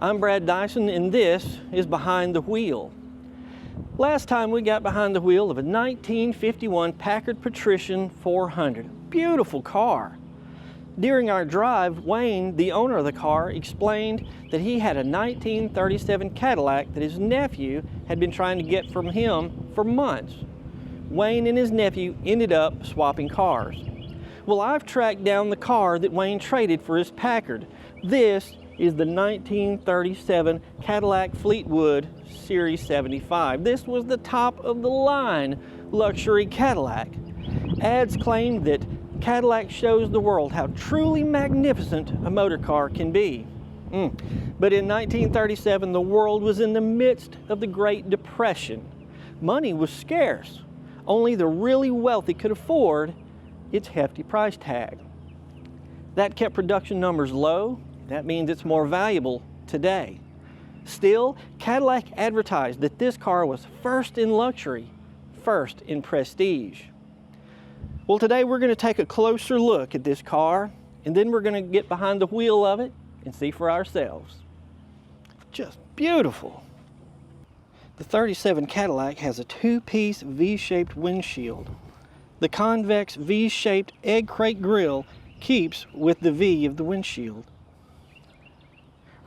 I'm Brad Dison, and this is Behind the Wheel. Last time we got behind the wheel of a 1951 Packard Patrician 400. Beautiful car. During our drive, Wayne, the owner of the car, explained that he had a 1937 Cadillac that his nephew had been trying to get from him for months. Wayne and his nephew ended up swapping cars. Well, I've tracked down the car that Wayne traded for his Packard. This is the 1937 Cadillac Fleetwood Series 75. This was the top of the line luxury Cadillac. Ads claimed that Cadillac shows the world how truly magnificent a motor car can be. But in 1937, the world was in the midst of the Great Depression. Money was scarce. Only the really wealthy could afford its hefty price tag. That kept production numbers low. That means it's more valuable today. Still, Cadillac advertised that this car was first in luxury, first in prestige. Well, today we're going to take a closer look at this car, and then we're going to get behind the wheel of it and see for ourselves. Just beautiful. The 37 Cadillac has a two-piece V-shaped windshield. The convex V-shaped egg crate grille keeps with the V of the windshield.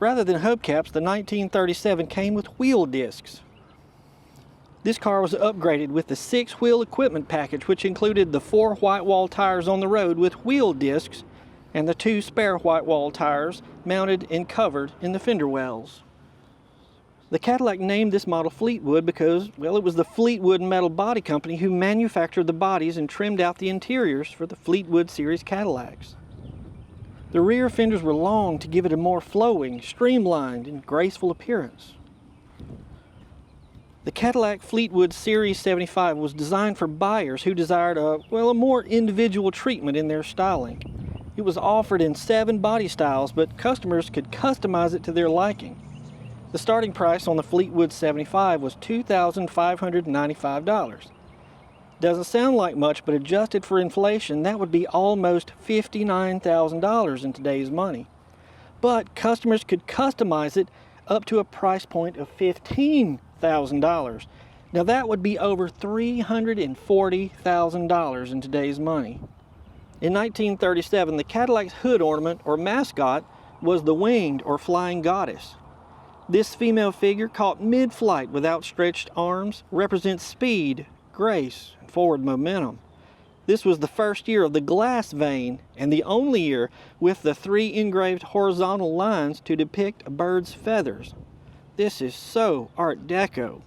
Rather than hubcaps, the 1937 came with wheel discs. This car was upgraded with the 6-wheel equipment package, which included the 4 white wall tires on the road with wheel discs and the 2 spare white wall tires mounted and covered in the fender wells. The Cadillac named this model Fleetwood because, well, it was the Fleetwood Metal Body Company who manufactured the bodies and trimmed out the interiors for the Fleetwood Series Cadillacs. The rear fenders were long to give it a more flowing, streamlined, and graceful appearance. The Cadillac Fleetwood Series 75 was designed for buyers who desired a more individual treatment in their styling. It was offered in 7 body styles, but customers could customize it to their liking. The starting price on the Fleetwood 75 was $2,595. Doesn't sound like much, but adjusted for inflation, that would be almost $59,000 in today's money. But customers could customize it up to a price point of $15,000. Now that would be over $340,000 in today's money. In 1937, the Cadillac's hood ornament or mascot was the winged or flying goddess. This female figure, caught mid-flight with outstretched arms, represents speed, grace, and forward momentum. This was the first year of the glass vane and the only year with the 3 engraved horizontal lines to depict a bird's feathers. This is so Art Deco.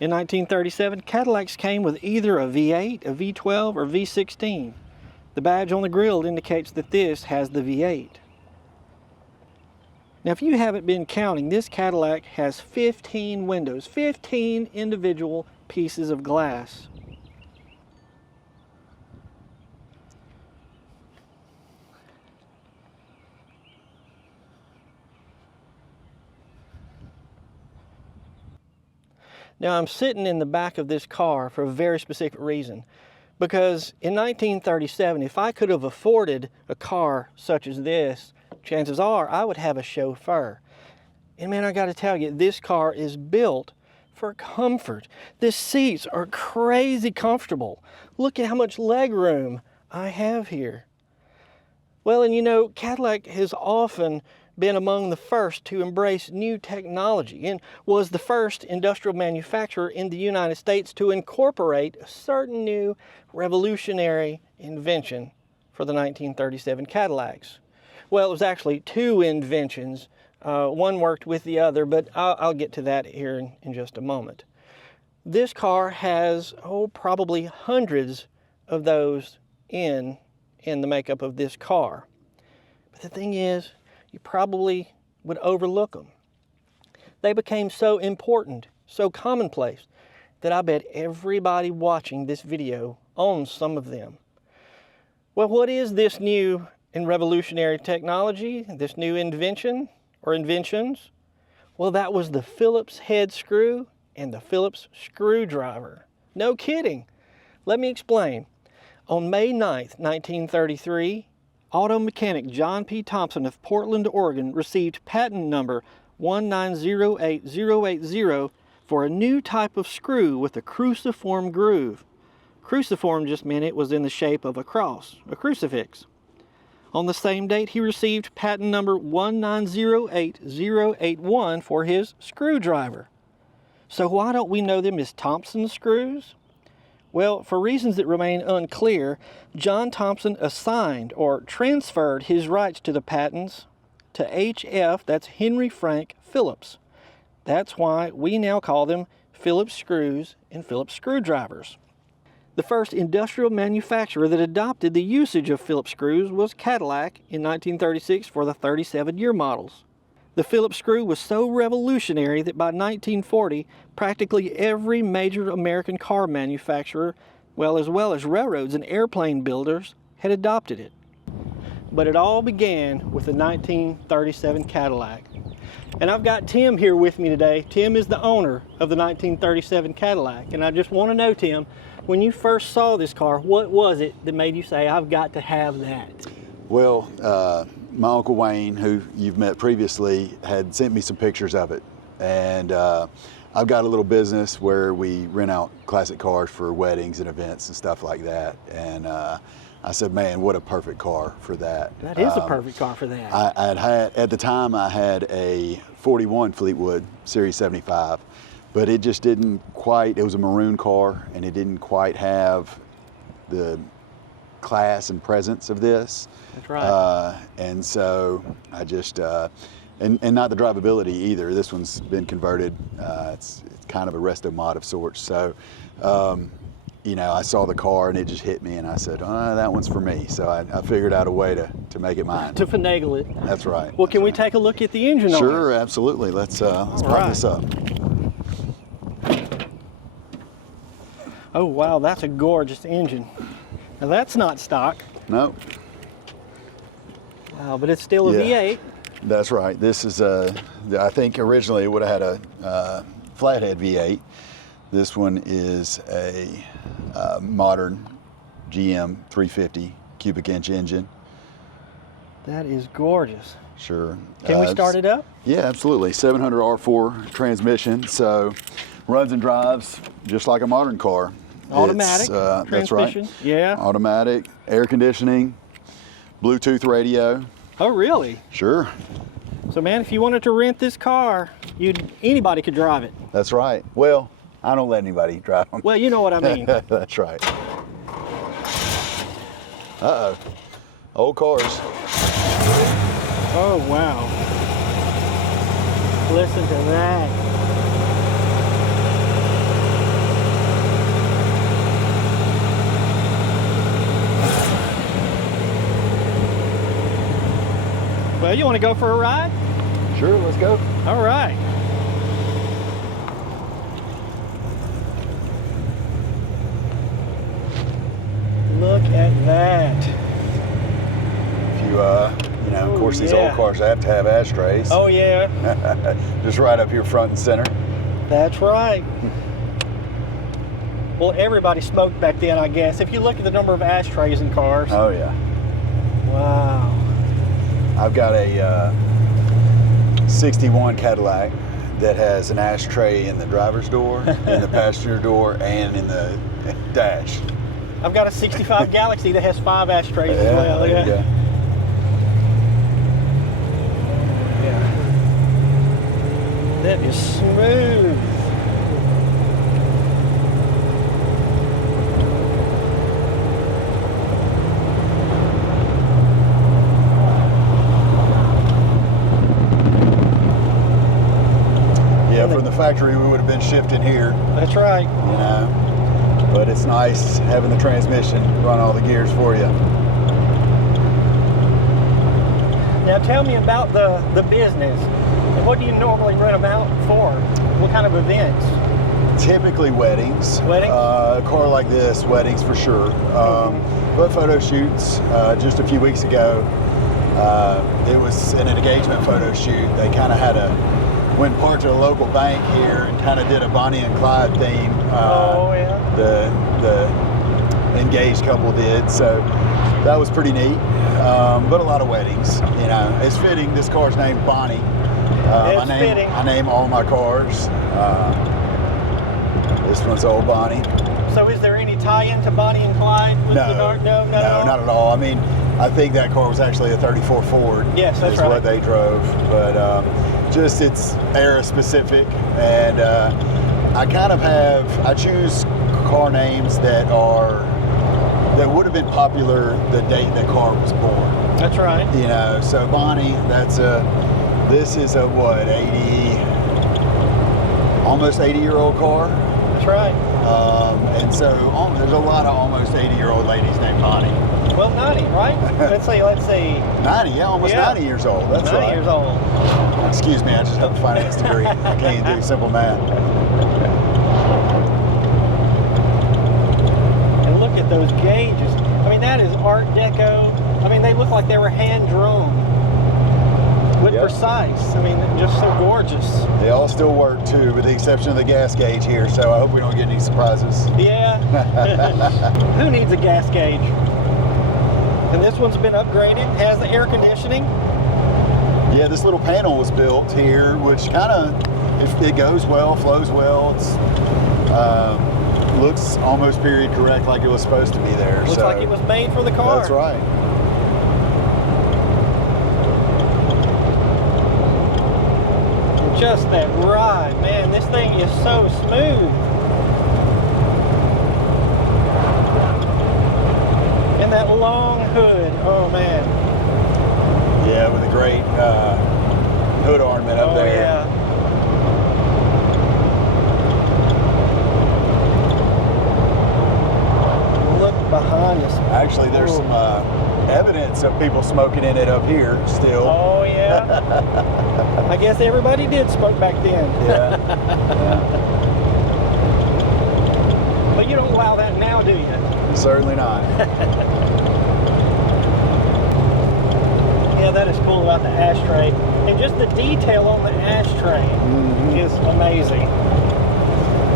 In 1937, Cadillacs came with either a V8, a V12, or V16. The badge on the grille indicates that this has the V8. Now, if you haven't been counting, this Cadillac has 15 windows, 15 individual pieces of glass. Now, I'm sitting in the back of this car for a very specific reason. Because in 1937, if I could have afforded a car such as this, chances are I would have a chauffeur. And man, I got to tell you, this car is built for comfort. The seats are crazy comfortable. Look at how much leg room I have here. Well, and you know, Cadillac has often been among the first to embrace new technology and was the first industrial manufacturer in the United States to incorporate a certain new revolutionary invention for the 1937 Cadillacs. Well, it was actually 2 inventions. One worked with the other, but I'll get to that here in just a moment. This car has, probably hundreds of those in the makeup of this car. But the thing is, you probably would overlook them. They became so important, so commonplace, that I bet everybody watching this video owns some of them. Well, what is this new and revolutionary technology, this new invention or inventions? Well, that was the Phillips head screw and the Phillips screwdriver. No kidding. Let me explain. On May 9th, 1933, auto mechanic John P. Thompson of Portland, Oregon received patent number 1908080 for a new type of screw with a cruciform groove. Cruciform just meant it was in the shape of a cross, a crucifix. On the same date, he received patent number 1908081 for his screwdriver. So why don't we know them as Thompson screws? Well, for reasons that remain unclear, John Thompson assigned or transferred his rights to the patents to HF, that's Henry Frank Phillips. That's why we now call them Phillips screws and Phillips screwdrivers. The first industrial manufacturer that adopted the usage of Phillips screws was Cadillac in 1936 for the 37-year models. The Phillips screw was so revolutionary that by 1940, practically every major American car manufacturer, as well as railroads and airplane builders, had adopted it. But it all began with the 1937 Cadillac. And I've got Tim here with me today. Tim is the owner of the 1937 Cadillac. And I just want to know, Tim, when you first saw this car, what was it that made you say, I've got to have that? Well, my Uncle Wayne, who you've met previously, had sent me some pictures of it. And I've got a little business where we rent out classic cars for weddings and events and stuff like that. And I said, man, what a perfect car for that. That is a perfect car for that. At the time, I had a 41 Fleetwood Series 75, but it just didn't quite, it was a maroon car, and it didn't quite have the class and presence of this. That's right. And so I just, and not the drivability either. This one's been converted. It's kind of a RestoMod of sorts. So, you know, I saw the car and it just hit me, and I said, oh, that one's for me. So I figured out a way to make it mine. To finagle it. That's right. Well, can we take a look at the engine on it? Sure, absolutely. Let's pop this up. Oh, wow, that's a gorgeous engine. Now, that's not stock. No. Wow, but it's still a V8. That's right. This is I think originally it would have had a flathead V8. This one is a modern GM 350 cubic inch engine. That is gorgeous. Sure. Can we start it up? Yeah, absolutely. 700 R4 transmission, so runs and drives just like a modern car. Automatic transmission. That's right. Yeah. Automatic, air conditioning, Bluetooth radio. Oh, really? Sure. So, man, if you wanted to rent this car, anybody could drive it. That's right. Well, I don't let anybody drive them. Well, you know what I mean. That's right. Uh-oh. Old cars. Oh, wow. Listen to that. Well, you want to go for a ride? Sure, let's go. All right. Look at that. If you, you know, of course, these old cars have to have ashtrays. Oh, yeah. Just right up here front and center. That's right. Well, everybody smoked back then, I guess. If you look at the number of ashtrays in cars. Oh, yeah. Wow. I've got a 61 Cadillac that has an ashtray in the driver's door, in the passenger door, and in the dash. I've got a 65 Galaxy that has 5 ashtrays as well. There you go. Yeah. That is smooth. Yeah, from the factory we would have been shifting here. That's right. You know, but it's nice having the transmission run all the gears for you. Now tell me about the business. And what do you normally rent them out for? What kind of events? Typically weddings. Weddings? A car like this, weddings for sure. But photo shoots. Just a few weeks ago, it was an engagement photo shoot. They kind of had went parked at a local bank here and kind of did a Bonnie and Clyde theme. Oh, yeah. The engaged couple did, so that was pretty neat. but a lot of weddings. You know, it's fitting. This car's named Bonnie. It's fitting. I name all my cars. This one's old Bonnie. So is there any tie-in to Bonnie and Clyde with the dark? No, not at all. I mean, I think that car was actually a 34 Ford. Yes, that's right. Is what they drove, but just it's era specific, and I choose car names that would have been popular the date the car was born. That's right. You know, so Bonnie, this is a what, almost 80-year-old car. That's right. And so there's a lot of almost 80-year-old ladies named Bonnie. Well, 90, right? let's see. 90, yeah, almost 90 years old. That's 90 right. years old. Excuse me, I just have a finance degree. I can't even do simple math. And look at those gauges. I mean, that is Art Deco. I mean, they look like they were hand-drawn with precise. I mean, just so gorgeous. They all still work too, with the exception of the gas gauge here, so I hope we don't get any surprises. Yeah. Who needs a gas gauge? And this one's been upgraded, has the air conditioning. Yeah, this little panel was built here, which kind of, it goes well, flows well. It's looks almost period correct, like it was supposed to be there. Looks like it was made for the car. That's right. Just that ride, man, this thing is so smooth. And that long hood, oh man. Yeah, with a great hood ornament up there. Yeah. Look behind us. Actually, there's some evidence of people smoking in it up here still. Oh yeah. I guess everybody did smoke back then. Yeah. But you don't allow that now, do you? Certainly not. Yeah, that is cool about the ashtray. And just the detail on the ashtray is amazing.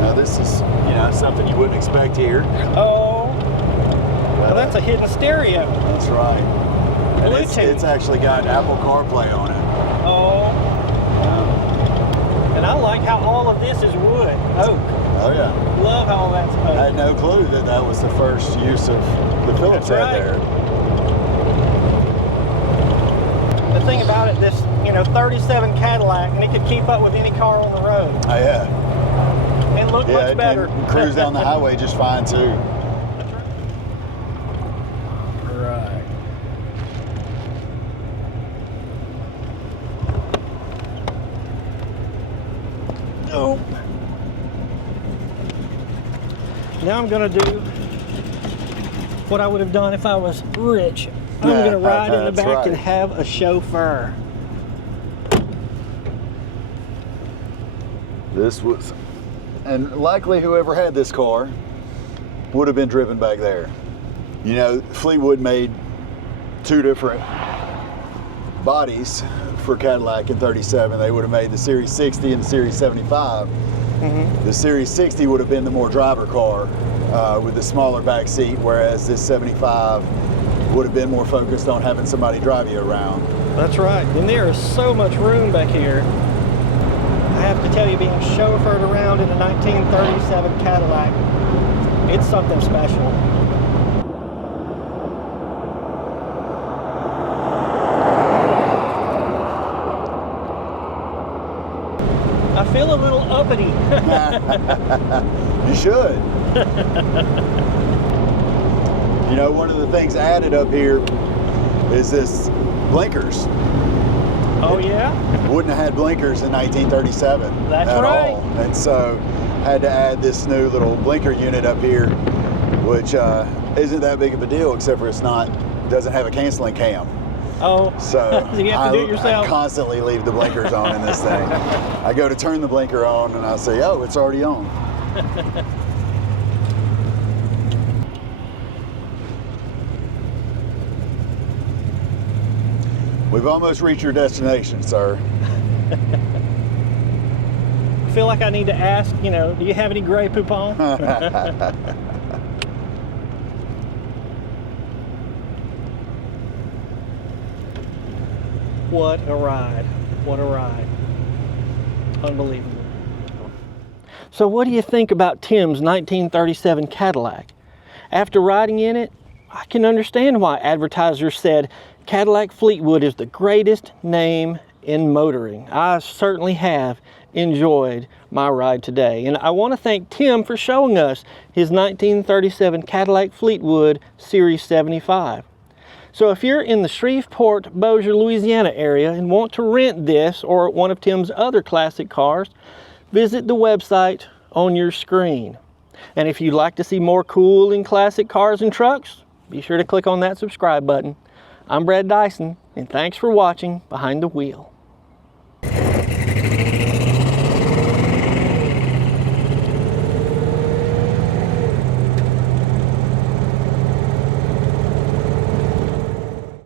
Now this is, something you wouldn't expect here. Oh, well, that's a hidden stereo. That's right. And Bluetooth. it's actually got Apple CarPlay on it. Oh. And I like how all of this is wood, oak. Oh yeah. Love how all that's oak. I had no clue that was the first use of the Phillips head there. The thing about it, this 37 Cadillac, and it could keep up with any car on the road. Oh yeah. And look much better. And cruise down the highway just fine too. That's right. Right. Oh. Now I'm going to do what I would have done if I was rich. I'm going to ride in the back and have a chauffeur. This was, and likely whoever had this car would have been driven back there. Fleetwood made two different bodies for Cadillac in 37. They would have made the Series 60 and the Series 75. The Series 60 would have been the more driver car with the smaller back seat, whereas this 75 would have been more focused on having somebody drive you around. That's right. And there is so much room back here. I have to tell you, being chauffeured around in a 1937 Cadillac, it's something special. I feel a little uppity. You should. One of the things added up here is this blinkers. Oh yeah? Wouldn't have had blinkers in 1937 That's at right. all. And so had to add this new little blinker unit up here, which isn't that big of a deal, except for doesn't have a canceling cam. Oh, so you have to do it yourself. I constantly leave the blinkers on in this thing. I go to turn the blinker on and I say, oh, it's already on. We've almost reached your destination, sir. I feel like I need to ask, do you have any Grey Poupon? What a ride. What a ride. Unbelievable. So what do you think about Tim's 1937 Cadillac? After riding in it, I can understand why advertisers said Cadillac Fleetwood is the greatest name in motoring. I certainly have enjoyed my ride today. And I want to thank Tim for showing us his 1937 Cadillac Fleetwood Series 75. So if you're in the Shreveport, Bossier, Louisiana area and want to rent this or one of Tim's other classic cars, visit the website on your screen. And if you'd like to see more cool and classic cars and trucks, be sure to click on that subscribe button. I'm Brad Dyson, and thanks for watching Behind the Wheel.